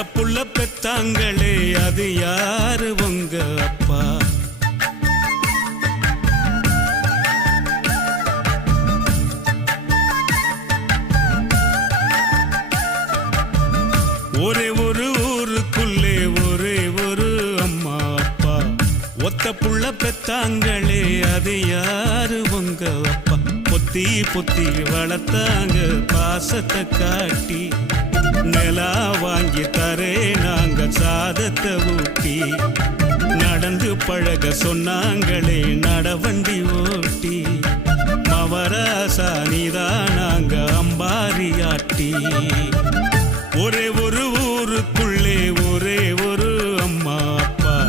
ஒத்த புள்ள பெத்தாங்களே அது யாரு உங்க அப்பா? ஒரே ஒரு ஊருக்குள்ளே ஒரே ஒரு அம்மா அப்பா. ஒத்த புள்ள பெத்தாங்களே அது யாரு உங்க அப்பா? பொத்தி பொத்தி வளர்த்தாங்க பாசத்தை காட்டி, நிலா வாங்கி தரே நாங்க சாதத்தை ஊட்டி, நடந்து பழக சொன்னாங்களே நடவண்டி ஓட்டி, மவராசா நீதான் நாங்க அம்பாரியாட்டி. ஒரே